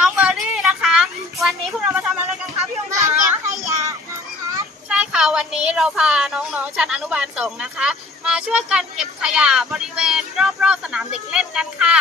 น้องเบอร์รี่นะคะ วันนี้พวกเรามาทำอะไรกันคะพี่ยงจ๋มาเก็บขยะนะคะใช่ค่ะวันนี้เราพาน้องๆชั้นอนุบาลสองนะคะ มาช่วยกันเก็บขยะบริเวณรอบๆสนามเด็กเล่นกันค่ะ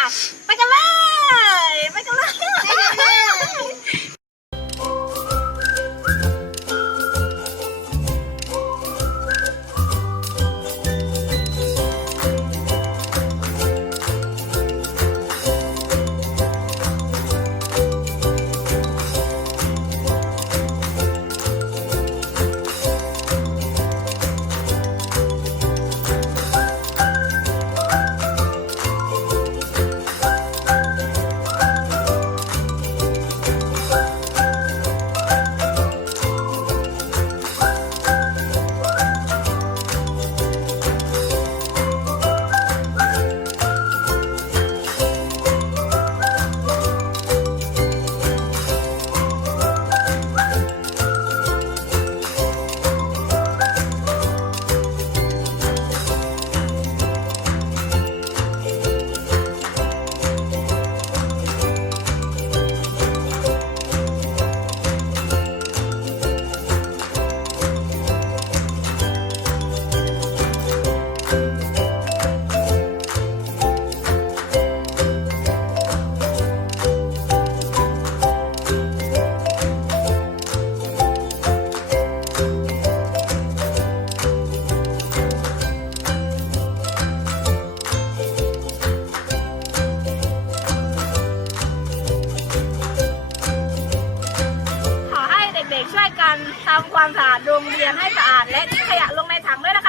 ช่วยกันทำความสะอาดโรงเรียนให้สะอาดและทิ้งขยะลงในถังด้วยนะคะ